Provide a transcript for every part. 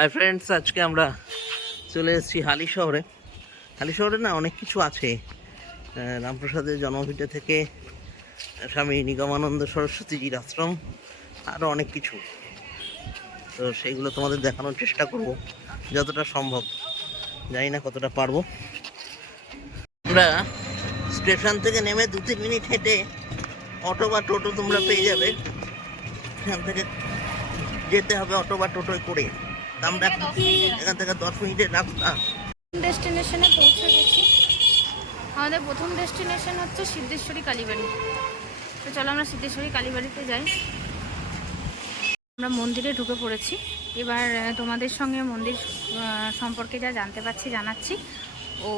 Hi friends, আজকে আমরা চলে এসেছি হালি শহরে। হালি শহরে না অনেক কিছু আছে, রামপ্রসাদের জন্মভিটা থেকে স্বামী নিগমানন্দ সরস্বতীজির আশ্রম, আরও অনেক কিছু। তো সেইগুলো তোমাদের দেখানোর চেষ্টা করব যতটা সম্ভব, জানি না কতটা পারবো। আমরা স্টেশন থেকে নেমে 2-3 মিনিট হেঁটে অটো বা টোটো তোমরা পেয়ে যাবে। এখান থেকে যেতে হবে অটো বা টোটোয় করে। আমরা এখান থেকে 10 মিনিটের রাস্তা। ডেস্টিনেশনে পৌঁছে গেছি। আমাদের প্রথম ডেস্টিনেশন হচ্ছে সিদ্ধেশ্বরী কালীবাড়ি। তো চলো আমরা সিদ্ধেশ্বরী কালীবাড়িতে যাই। আমরা মন্দিরে ঢুকে পড়েছি। এবার তোমাদের সঙ্গে মন্দির সম্পর্কে যা জানতে পারছি জানাচ্ছি, ও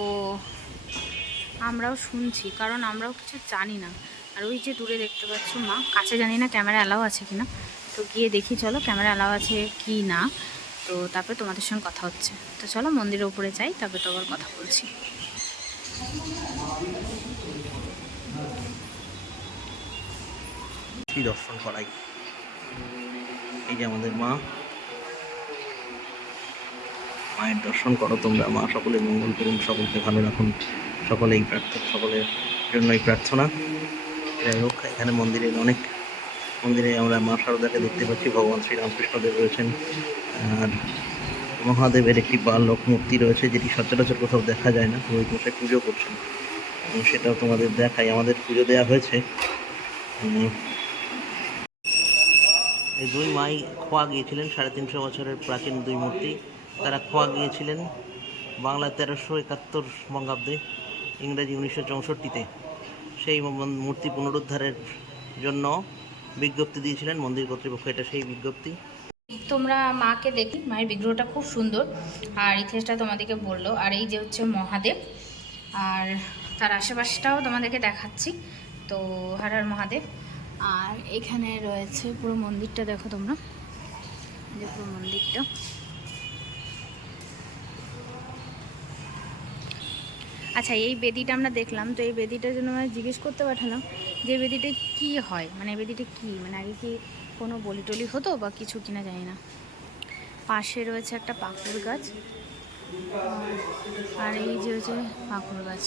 আমরাও শুনছি, কারণ আমরাও কিছু জানি না। আর ওই যে দূরে দেখতে পাচ্ছ মা, কাছে জানি না ক্যামেরা অ্যালাউ আছে কিনা, তো গিয়ে দেখি চলো ক্যামেরা অ্যালাউ আছে কি না। তো তারপরে তোমাদের সঙ্গে কথা হচ্ছে। তো চলো মন্দিরের উপরে যাই, তারপরে তো আবার কথা বলছি। দর্শন করাই, এই যে আমাদের মা, মায়ের দর্শন করো তোমরা। মা সকলে মঙ্গল করুন, সকলকে ভালো রাখুন, সকলেই সকলের জন্যই প্রার্থনা। যাই হোক, এখানে মন্দিরে আমরা মা শারদাকে দেখতে পাচ্ছি, ভগবান শ্রীরামকৃষ্ণদেব রয়েছেন, আর মহাদেবের একটি বালক মূর্তি রয়েছে, যেটি সচরাচর কোথাও দেখা যায় না। পুরোহিত মশাই পুজো করছেন, সেটাও তোমাদের দেখাই। আমাদের পুজো দেওয়া হয়েছে। এই দুই মাই খোয়া গিয়েছিলেন, 350 বছরের প্রাচীন দুই মূর্তি। তারা খোয়া গিয়েছিলেন বাংলা 1371 বঙ্গাব্দে, ইংরেজি 1964-তে। সেই মূর্তি পুনরুদ্ধারের জন্য বিজ্ঞপ্তি দিয়েছিলেন মন্দির কর্তৃপক্ষ। এটা সেই বিজ্ঞপ্তি। তোমরা মাকে দেখি, মায়ের বিগ্রহটা খুব সুন্দর, আর ইতিহাসটা তোমাদেরকে বললো। আর এই যে হচ্ছে মহাদেব, আর তার আশেপাশটাও তোমাদেরকে দেখাচ্ছি। তো হর হর মহাদেব। আর এখানে রয়েছে পুরো মন্দিরটা, দেখো তোমরা, যে পুরো মন্দিরটা। আচ্ছা, এই বেদিটা আমরা দেখলাম, তো এই বেদিটার জন্য আমরা জিজ্ঞেস করতে পাঠালাম যে বেদিটা কি হয়, মানে বেদিটা কি, মানে আগে কি কোনো বলি টলি হতো বা কিছু কিনা জানি না। পাশে রয়েছে একটা পাকুড় গাছ, আর এই যে হচ্ছে পাকুড় গাছ।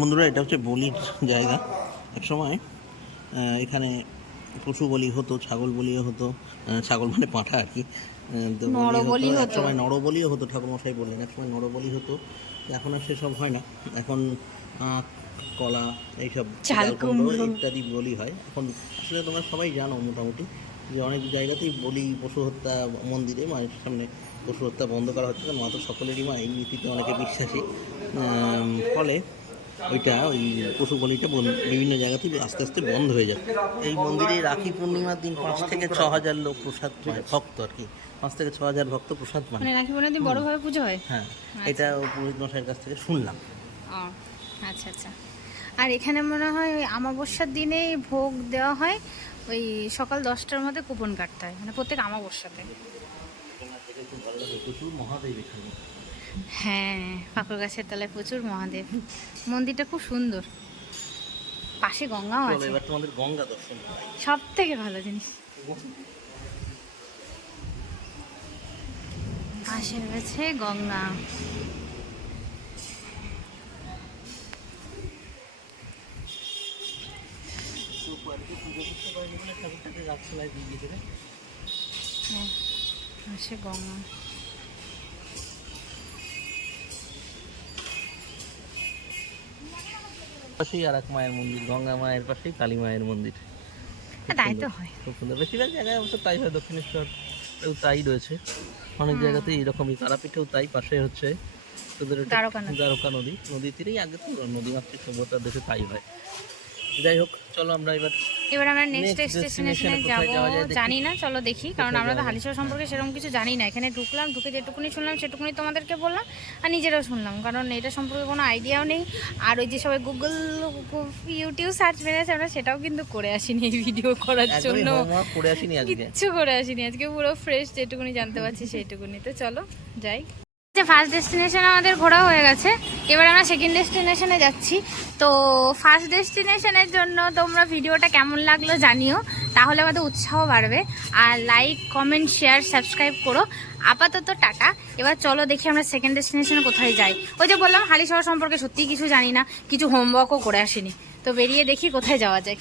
বন্ধুরা, এটা হচ্ছে বলির জায়গা। একসময় এখানে পশু বলি হতো, ছাগল বলিও হতো, ছাগল মানে পাঁঠা আর কি। নরবলি হতো, একসময় নরবলিও হতো, ঠাকুরমশাই বললেন একসময় নরবলি হতো। এখন আর সেসব হয় না, এখন কলা এইসব ইত্যাদি বলি হয়। এখন আসলে তোমরা সবাই জানো মোটামুটি যে অনেক জায়গাতেই বলি, পশু হত্যা, মন্দিরে মায়ের সামনে পশু হত্যা বন্ধ করা হচ্ছে। মা তো সকলেরই মা, এই নীতিতে অনেকে বিশ্বাসী। ফলে ওই পশু বলিটা বিভিন্ন জায়গাতেই আস্তে আস্তে বন্ধ হয়ে যায়। এই মন্দিরে রাখি পূর্ণিমার দিন 5 থেকে 6,000 লোক প্রসাদ পায়, ভক্ত আর কি। 5 থেকে 6,000 ভক্ত প্রসাদ পায়। মানে রাখি পূর্ণিমার দিন বড়ভাবে পুজো হয়। হ্যাঁ, এটা পুরোহিত মশাইয়ের কাছ থেকে শুনলাম। আচ্ছা আচ্ছা। আর এখানে মনে হয় ওই অমাবস্যার দিনেই ভোগ দেওয়া হয়, ওই সকাল 10টার মধ্যে কুপন কাটতে হয়, মানে প্রত্যেক অমাবস্যাতে। প্রচুর মহাদেব এখানে। হ্যাঁ, পাকুড় গাছের তলায় প্রচুর মহাদেব। মন্দিরটা খুব সুন্দর, পাশে গঙ্গাও আছে। এবার তোমাদের গঙ্গা দর্শন সব থেকে ভালো জিনিস, পাশে রয়েছে গঙ্গা। হ্যাঁ, পাশে গঙ্গা। পাশেই আর এক মায়ের মন্দির, গঙ্গা মায়ের পাশেই কালী মায়ের মন্দির। তাই তো হয়, খুব সুন্দর। বেশিরভাগ জায়গায় অবশ্য তাই হয়, দক্ষিণেশ্বর তাই রয়েছে, অনেক জায়গাতেই এরকমই। তারাপীঠেও তাই, পাশে হচ্ছে দ্বারকা নদী তীরেই আগে তো নদীমাতৃক সভ্যতার দেশে তাই হয়। যাই হোক, চলো আমরা এবার আমরা নেক্সট ডেস্টিনেশনে যাবো। জানি না, চলো দেখি, কারণ আমরা তো হালিশহর সম্পর্কে সেরকম কিছু জানি না। এখানে ঢুকলাম, ঢুকে যেটুকুনি শুনলাম সেটুকুনি তোমাদেরকে বললাম, আর নিজেরাও শুনলাম, কারণ এটা সম্পর্কে কোনো আইডিয়াও নেই। আর ওই যে সবাই গুগল ইউটিউব সার্চ মেরেছে, আমরা সেটাও কিন্তু করে আসিনি এই ভিডিও করার জন্য, কিচ্ছু করে আসিনি আজকে। পুরো ফ্রেশ যেটুকুনি জানতে পারছি সেইটুকুনি। তো চলো যাই। ফার্স্ট ডেস্টিনেশন আমাদের ঘোরা হয়ে গেছে, এবার আমরা সেকেন্ড ডেস্টিনেশনে যাচ্ছি। তো ফার্স্ট ডেস্টিনেশনের জন্য তোমরা ভিডিওটা কেমন লাগলো জানিও, তাহলে আমাদের উৎসাহ বাড়বে। আর লাইক, কমেন্ট, শেয়ার, সাবস্ক্রাইব করো। আপাতত টাটা। এবার চলো দেখি আমরা সেকেন্ড ডেস্টিনেশনে কোথায় যাই। ওই যে বললাম হালিশহর সম্পর্কে সত্যিই কিছু জানি না, কিছু হোমওয়ার্কও করে আসিনি, তো বেরিয়ে দেখি কোথায় যাওয়া যায়।